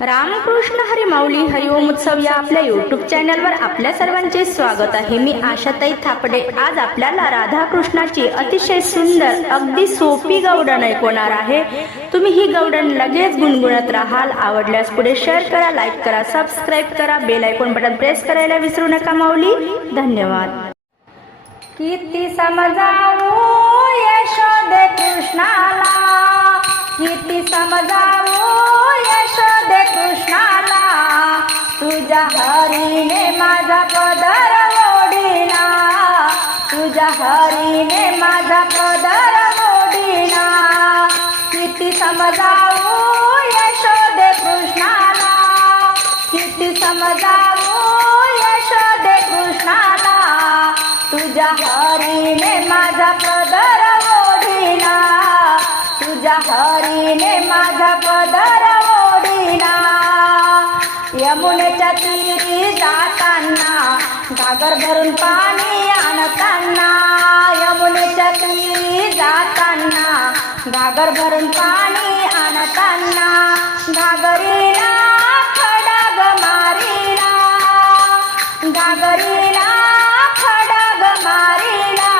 रामकृष्ण हरी माऊली हरिओम उत्सव या आपल्या यूट्यूब चॅनलवर आपल्या सर्वांचे स्वागत आहे। मी आशाताई थापडे आज आपल्याला राधाकृष्णाची अतिशय सुंदर अगदी सोपी गवडण ऐकवणार आहे। तुम्ही ही गवडण लगेच गुणगुणत राहाल। आवडल्यास पुढे शेअर करा, लाईक करा, सबस्क्राइब करा, बेल आयकॉन बटन प्रेस करायला विसरू नका माऊली। धन्यवाद। किती समजावू यशोदे कृष्णाला, किती समजावू यशोदे कृष्णाला, तुझ्या हरीने माझा पदर ओढिला, तुझ्या हरीने माझा पदर ओढिला। किती समजावू यशोदे कृष्णाला, किती समजावू यशोदे कृष्णाला, तुझ्या हरीने माझा पदर ओढिला, तुझ्या हरीने माझा पदर ओढिला। यमुनेच्या तीरी जाताना घागर भरून पाणी आणताना, यमुनेच्या तीरी जाताना घागर भरून पाणी आणताना, घागरीला खडाग मारिला, घागरीला खडाग मारिला,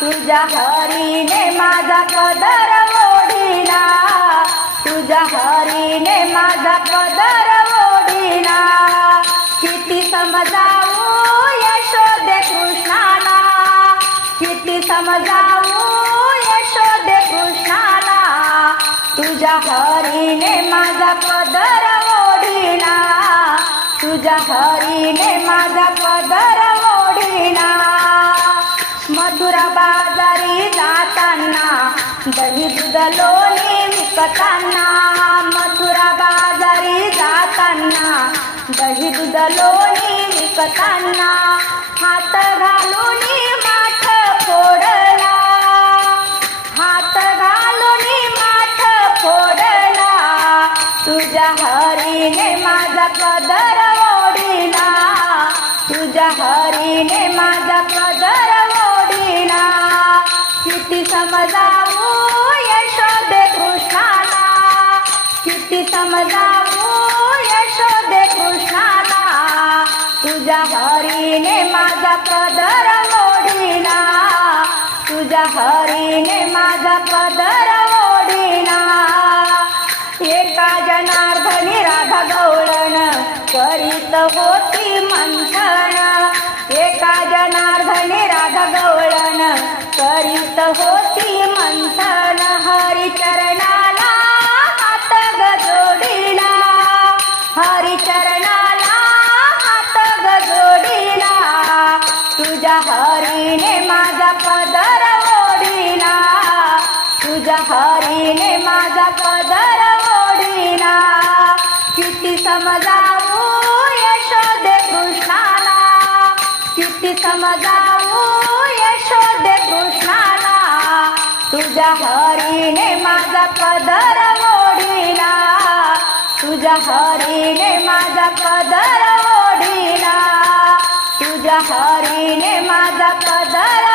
तुझ्या हरीने माझा पदर ओढिला, तुझ्या हरीने माझा पदर ओढिला। किती समजावू यशोदे कृष्णाला, किती समजावू यशोदे कृष्णाला, तुझ्या हरीने माझा पदर ओढिला, तुझ्या हरीने माझा पदर ओढिला। मथुरा बाजारी जाताना दही दूध लोणी विकताना, मथुरा बाजारी जाताना दही दूध लोणी विकताना, हात घालून माठ फोडला, हात घालून माठ फोडला, तुझ्या हरीने माझा पदर ओढिला, तुझ्या हरीने माझा पदर ओढिला। किती समजावू यशोदे कृष्णाला, किती समजावू यशोदे कृष्णाला, तुझ्या हरीने माझा पदर ओढिला, तुझ्या हरीने माझा पदर ओढिला। एका जनार्दनी राधा गवळण करीत होती मंथन, एका जनार्दनी राधा गवळण करीत होती मंथन, हरिचरणाला हात ग जोडिला, हरिचरणाला हात ग जोडिला, तुझ्या हरीने माझा पदर ओढिला, तुझ्या हरीने माझा पदर ओढिला। किती समजावू यशोदे कृष्णाला, किती समजावू यशोदे कृष्णाला, तुझ्या हरीने माझा पदर ओढिला, तुझ्या हरीने माझा पदर ओढिला, तुझ्या हरीने माझा पदर